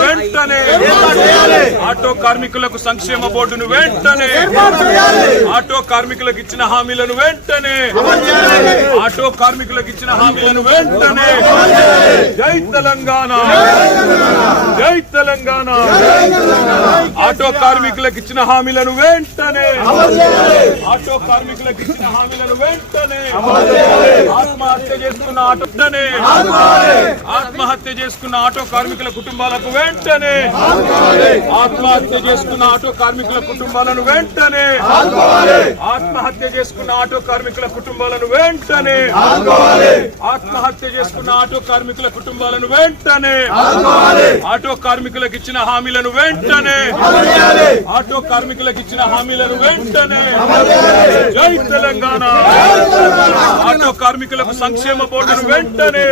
వెంటనే ఆటో కార్మికులకు సంక్షేమ బోర్డును వెంటనే ఆటో కార్మికులకు ఇచ్చిన హామీలను వెంటనే ఆటో కార్మికులకు ఇచ్చిన హామీలను వెంటనే జై తెలంగాణ జై తెలంగాణ ఆటో కార్మికులకు ఇచ్చిన హామీలను వెంటనే ఆటో కార్మికులకు ఇచ్చిన హామీలను వెంటనే ఆత్మహత్య చేసుకున్న ఆత్మహత్య చేసుకున్న ఆటో కార్మికుల కుటుంబాలకు వెంటనే ఆత్మహత్య చేసుకున్న ఆటో కార్మికుల కుటుంబాలను వెంటనే ఆత్మహత్య చేసుకున్న ఆటో కార్మికుల కుటుంబాలను వెంటనే ఆత్మహత్య చేసుకున్న ఆటో కార్మికుల కుటుంబాలను వెంటనే ఆటో కార్మికులకు ఇచ్చిన హామీలను వెంటనే ఆటో కార్మికులకు ఇచ్చిన హామీలను వెంటనే జై తెలంగాణ ఆటో కార్మికులకు సంక్షేమ బోర్డును వెంటనే